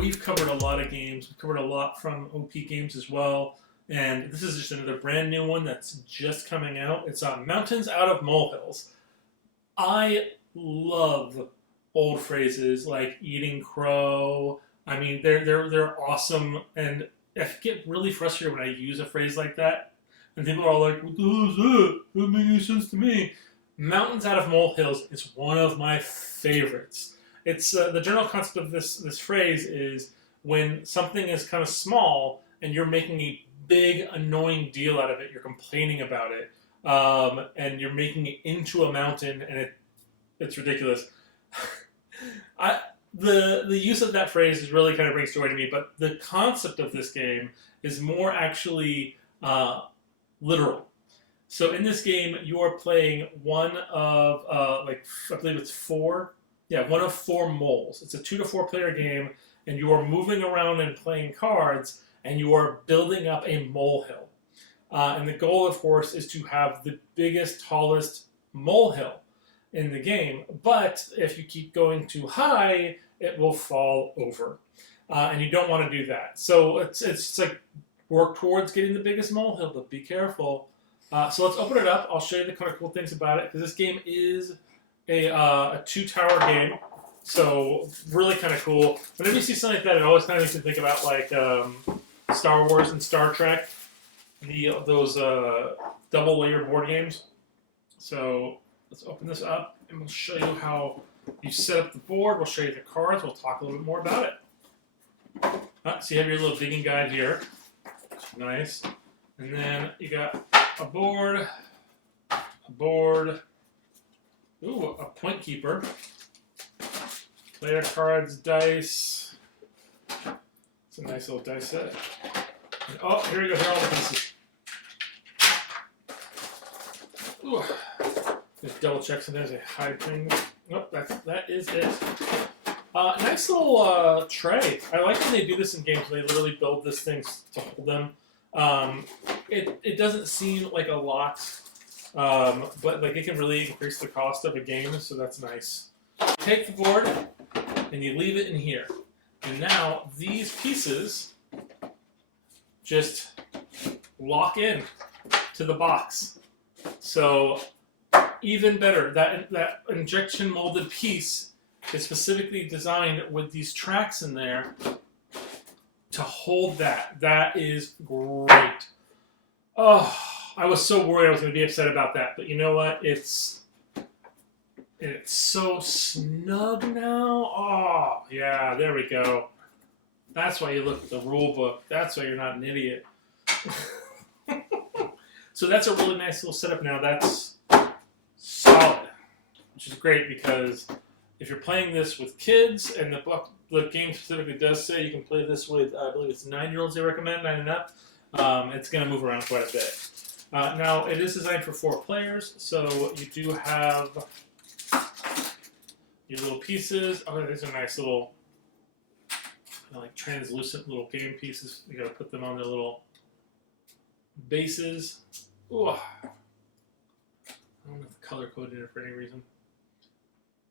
we've covered a lot of games. We've covered a lot from OP games as well. And this is just another brand new one that's just coming out. It's Mountains Out of Molehills. I love old phrases like eating crow. I mean, they're awesome, and I get really frustrated when I use a phrase like that, and people are all like, "What the hell is that? That doesn't make any sense to me." Mountains Out of Molehills is one of my favorites. It's the general concept of this phrase is when something is kind of small and you're making a big annoying deal out of it, you're complaining about it, and you're making it into a mountain, and it's ridiculous. The use of that phrase really kind of brings joy to me, but the concept of this game is more actually literal. So in this game, you are playing one of I believe it's four. Yeah, one of four moles. It's a 2 to 4 player game, and you are moving around and playing cards, and you are building up a molehill. And the goal, of course, is to have the biggest, tallest molehill in the game. But if you keep going too high, it will fall over. And you don't want to do that. So it's like work towards getting the biggest molehill, but be careful. So let's open it up. I'll show you the kind of cool things about it, because this game is a 2-tower game. So really kind of cool. Whenever you see something like that, it always kind of makes me think about like Star Wars and Star Trek, those double layer board games. So let's open this up, and we'll show you how you set up the board. We'll show you the cards. We'll talk a little bit more about it. So you have your little digging guide here. Nice. And then you got a board, ooh, a point keeper, player cards, dice. It's a nice little dice set. And, oh, here we go. Here are all the pieces. Ooh. Just double check sometimes I hide things. Nope, that is it. Nice little tray. I like when they do this in games. They literally build this thing to hold them. It doesn't seem like a lot, but like it can really increase the cost of a game, so that's nice. Take the board and you leave it in here. And now these pieces just lock in to the box. So even better, that injection molded piece is specifically designed with these tracks in there to hold that. That is great. Oh, I was so worried I was going to be upset about that, but you know what? It's so snug now. Oh, yeah, there we go. That's why you look at the rule book. That's why you're not an idiot. So that's a really nice little setup now. That's solid, which is great because if you're playing this with kids, and the game specifically does say you can play this with, I believe it's 9-year-olds they recommend, 9 and up, it's going to move around quite a bit. Now, it is designed for 4 players, so you do have your little pieces. Oh, these are nice little, like translucent little game pieces. You got to put them on their little bases. Ooh. I don't know if the color coded it for any reason.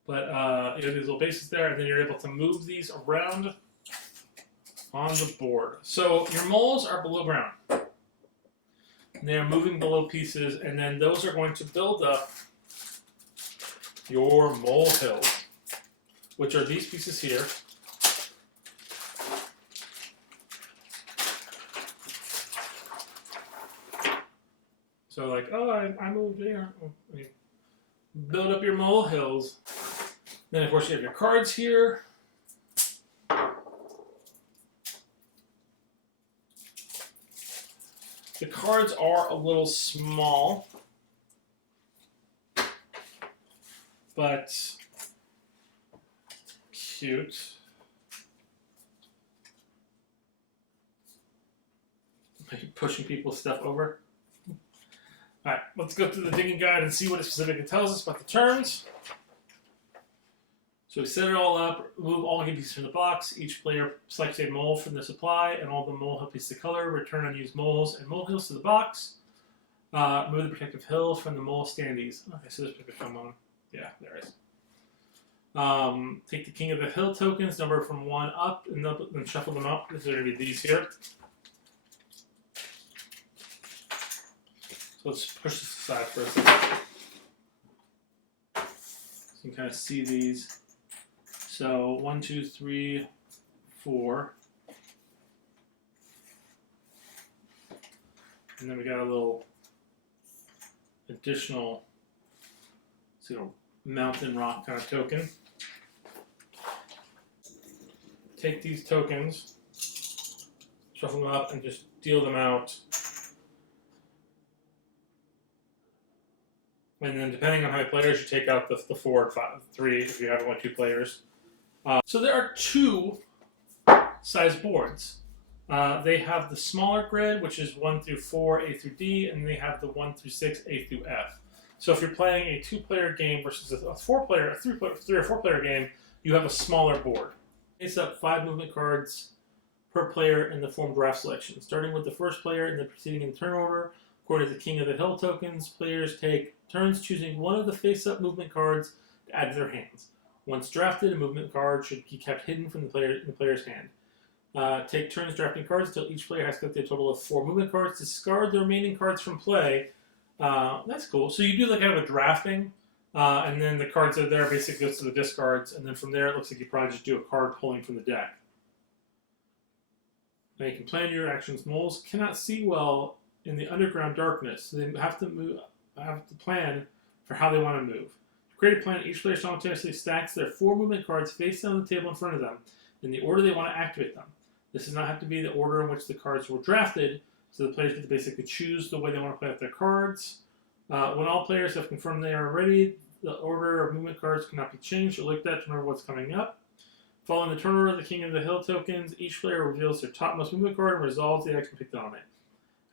But you have these little bases there, and then you're able to move these around on the board. So your moles are below ground. They are moving below pieces, and then those are going to build up your molehills, which are these pieces here. So like, oh, I moved here. Build up your molehills. Then, of course, you have your cards here. The cards are a little small, but cute. Are you pushing people's stuff over? All right, let's go through the digging guide and see what it specifically tells us about the turns. So we set it all up, remove all game pieces from the box. Each player selects a mole from the supply, and all the molehill pieces of color. Return unused moles and molehills to the box. Move the protective hills from the mole standees. Okay, so there's protective film on. Yeah, there is. Take the King of the Hill tokens, number from 1 up, and then shuffle them out. These are going to be these here. So let's push this aside for a second. So you can kind of see these. So 1, 2, 3, 4. And then we got a little additional mountain rock kind of token. Take these tokens, shuffle them up, and just deal them out. And then depending on how many players, you take out the 4 and 5, 3 if you have 1, 2 players. So there are 2 size boards. They have the smaller grid, which is 1 through 4, A through D, and they have the 1 through 6, A through F. So if you're playing a 2-player game versus a 4-player, a 3 or 4-player game, you have a smaller board. Face up 5 movement cards per player in the form draft selection. Starting with the first player in the preceding in turn order, according to the King of the Hill tokens, players take turns choosing one of the face-up movement cards to add to their hands. Once drafted, a movement card should be kept hidden from the player's hand. Take turns drafting cards until each player has collected a total of 4 movement cards. Discard the remaining cards from play. That's cool. So you do like kind of a drafting, and then the cards that are there basically goes to the discards, and then from there it looks like you probably just do a card pulling from the deck. Now you can plan your actions. Moles cannot see well in the underground darkness, so they have to plan for how they want to move. To create a plan, each player simultaneously stacks their 4 movement cards face down on the table in front of them in the order they want to activate them. This does not have to be the order in which the cards were drafted, so the players get to basically choose the way they want to play with their cards. When all players have confirmed they are ready, the order of movement cards cannot be changed or looked at to remember what's coming up. Following the turn order of the King of the Hill tokens, each player reveals their topmost movement card and resolves the action picked on it.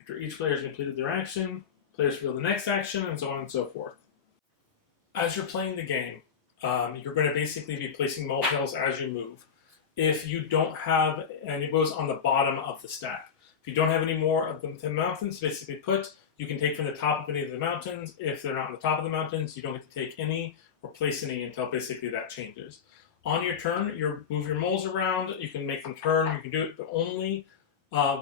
After each player has completed their action, players reveal the next action, and so on and so forth. As you're playing the game, you're going to basically be placing molehills as you move. If you don't have, and it goes on the bottom of the stack. If you don't have any more of the mountains basically put, you can take from the top of any of the mountains. If they're not on the top of the mountains, you don't get to take any or place any until basically that changes. On your turn, you move your moles around, you can make them turn, you can do it, but only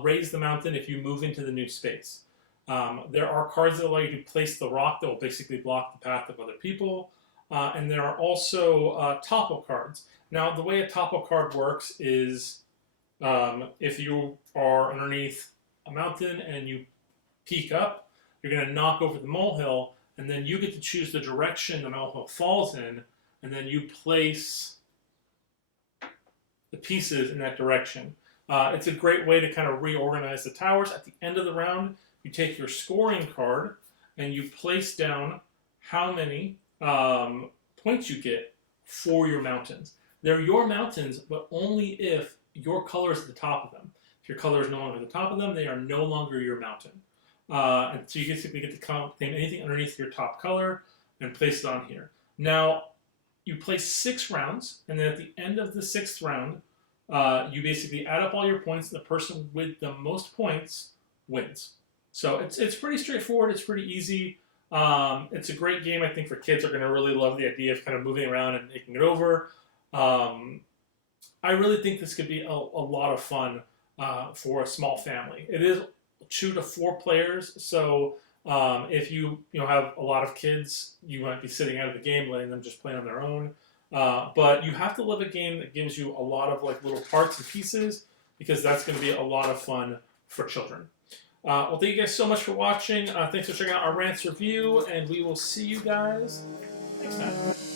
raise the mountain if you move into the new space. There are cards that allow you to place the rock that will basically block the path of other people. And there are also topple cards. Now, the way a topple card works is if you are underneath a mountain and you peek up, you're going to knock over the molehill, and then you get to choose the direction the molehill falls in, and then you place the pieces in that direction. It's a great way to kind of reorganize the towers. At the end of the round, you take your scoring card and you place down how many points you get for your mountains. They're your mountains, but only if your color is at the top of them. If your color is no longer at the top of them, they are no longer your mountain. And so you basically get to claim anything underneath your top color and place it on here. Now, you play 6 rounds, and then at the end of the 6th round, you basically add up all your points, and the person with the most points wins. So it's pretty straightforward. It's pretty easy. It's a great game. I think for kids are going to really love the idea of kind of moving around and making it over. I really think this could be a lot of fun for a small family. It is 2 to 4 players, so if you have a lot of kids, you might be sitting out of the game, letting them just play on their own. But you have to love a game that gives you a lot of like little parts and pieces, because that's going to be a lot of fun for children. Well, thank you guys so much for watching. Thanks for checking out our Rants review, and we will see you guys next time.